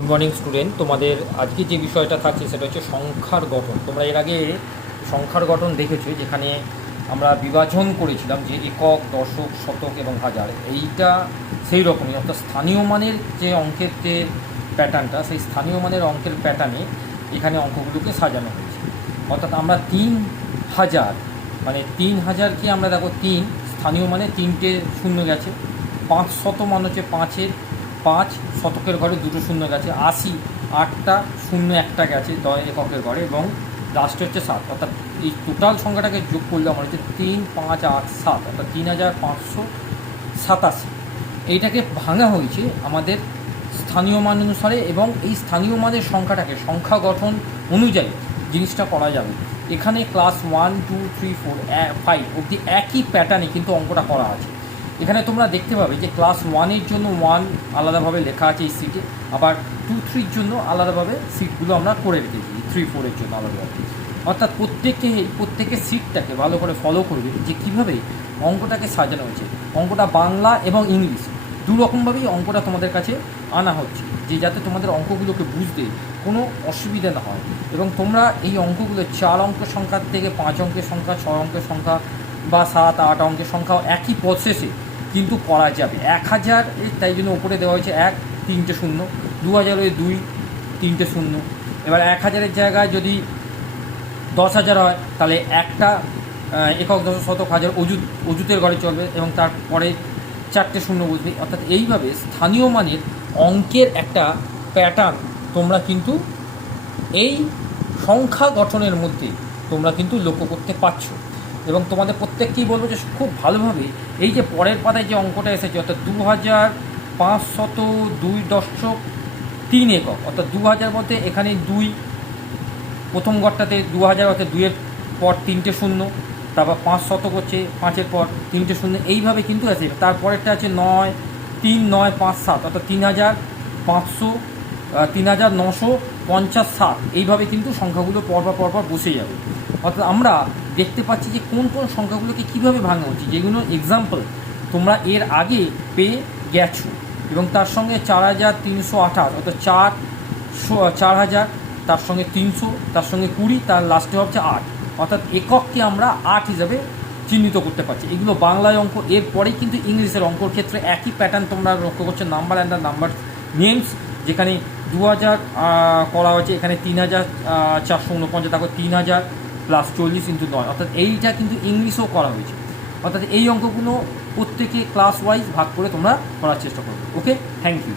Good morning student, তোমাদের আজকে যে বিষয়টা থাকছে সেটা হচ্ছে সংখ্যার গঠন। তোমরা এর আগে সংখ্যার গঠন দেখেছো, যেখানে আমরা বিভাজন করেছিলাম যে একক, দশক, শতক এবং হাজার। এইটা সেই রকমই, অর্থাৎ স্থানীয় মানের যে অঙ্কের যে প্যাটার্নটা, সেই স্থানীয় মানের অঙ্কের প্যাটার্নে এখানে অঙ্কগুলোকে সাজানো হয়েছে। অর্থাৎ আমরা 3000 মানে 3000কে আমরা দেখো স্থানীয় মানে 3টে শূন্য গেছে, 500 মান হচ্ছে 5-এর 5, শতকের ঘরে 2টো শূন্য গেছে, 80 8টা শূন্য একটা গেছে এককের ঘরে, এবং লাস্টে হচ্ছে 7। অর্থাৎ এই টোটাল সংখ্যাটাকে যোগ করলে আমার হচ্ছে 3, 5, 8, 7, অর্থাৎ 3587। এইটাকে ভাঙা হয়েছে আমাদের স্থানীয় মান অনুসারে, এবং এই স্থানীয় মানের সংখ্যাটাকে সংখ্যা গঠন অনুযায়ী জিনিসটা করা যাবে। এখানে ক্লাস 1, 2, 3, 4, 5 অবধি একই প্যাটার্নে কিন্তু অঙ্কটা করা আছে। এখানে তোমরা দেখতে পাবে যে ক্লাস 1-এর জন্য 1 আলাদাভাবে লেখা আছে এই সিটে, আবার 2, 3-র জন্য আলাদাভাবে সিটগুলো আমরা করে রেখেছি, 3, 4-এর জন্য আলাদাভাবে। অর্থাৎ প্রত্যেকে সিটটাকে ভালো করে ফলো করবে যে কীভাবে অঙ্কটাকে সাজানো হয়েছে। অঙ্কটা বাংলা এবং ইংলিশ দু রকমভাবেই অঙ্কটা তোমাদের কাছে আনা হচ্ছে, যে যাতে তোমাদের অঙ্কগুলোকে বুঝতে কোনো অসুবিধা না হয়, এবং তোমরা এই অঙ্কগুলো 4 অঙ্কের সংখ্যার থেকে 5 অঙ্কের সংখ্যা, 6 অঙ্কের সংখ্যা বা 7, 8 অঙ্কের সংখ্যাও একই প্রসেসে কিন্তু করা যাবে। 1000 তাই জন্য উপরে দেওয়া হয়েছে 1, 3টে শূন্য, 2000 2, 3টে শূন্য। এবার 1000-এর জায়গায় যদি 10,000 হয় তাহলে একটা একক, দশক, শতক, হাজার অজুতের ঘরে চলবে, এবং তারপরে 4টে শূন্য বুঝবে। অর্থাৎ এইভাবে স্থানীয় মানের অঙ্কের একটা প্যাটার্ন তোমরা কিন্তু এই সংখ্যা গঠনের মধ্যে তোমরা কিন্তু লক্ষ্য করতে পারছো। এবং তোমাদের প্রত্যেককেই বলবো যে খুব ভালোভাবে এই যে পরের পাতায় যে অঙ্কটা এসেছে, অর্থাৎ 2502.3 একক, অর্থাৎ 2000 মধ্যে এখানে 2, প্রথম ঘরটাতে 2000, অর্থাৎ 2-এর পর 3টে শূন্য, তারপর 500 হচ্ছে 5-এর পর 3টে শূন্য, এইভাবে কিন্তু আছে। তারপরেরটা আছে 9, 3, 9, 5, 7, অর্থাৎ 3500, 3957, এইভাবে কিন্তু সংখ্যাগুলো পরপর বসে যাবে। অর্থাৎ আমরা দেখতে পাচ্ছি যে কোন সংখ্যাগুলোকে কীভাবে ভাঙা হচ্ছে, যেগুলো এক্সাম্পল তোমরা এর আগে পেয়ে গেছো। এবং তার সঙ্গে 4328, অর্থাৎ 4000, তার সঙ্গে 300, তার সঙ্গে 20, তার লাস্টে হচ্ছে 8, অর্থাৎ একককে আমরা 8 হিসাবে চিহ্নিত করতে পারছি। এগুলো বাংলায় অঙ্ক। এরপরেই কিন্তু ইংলিশের অঙ্কর ক্ষেত্রে একই প্যাটার্ন তোমরা লক্ষ্য করছো, number and the number names. যেখানে 2000 করা হয়েছে, এখানে 3449, দেখো 3000 প্লাস 40 × 9, অর্থাৎ এইটা কিন্তু ইংলিশও করা হয়েছে। অর্থাৎ এই অঙ্কগুলো প্রত্যেকে ক্লাস ওয়াইজ ভাগ করে তোমরা করার চেষ্টা করবে। ওকে, থ্যাংক ইউ।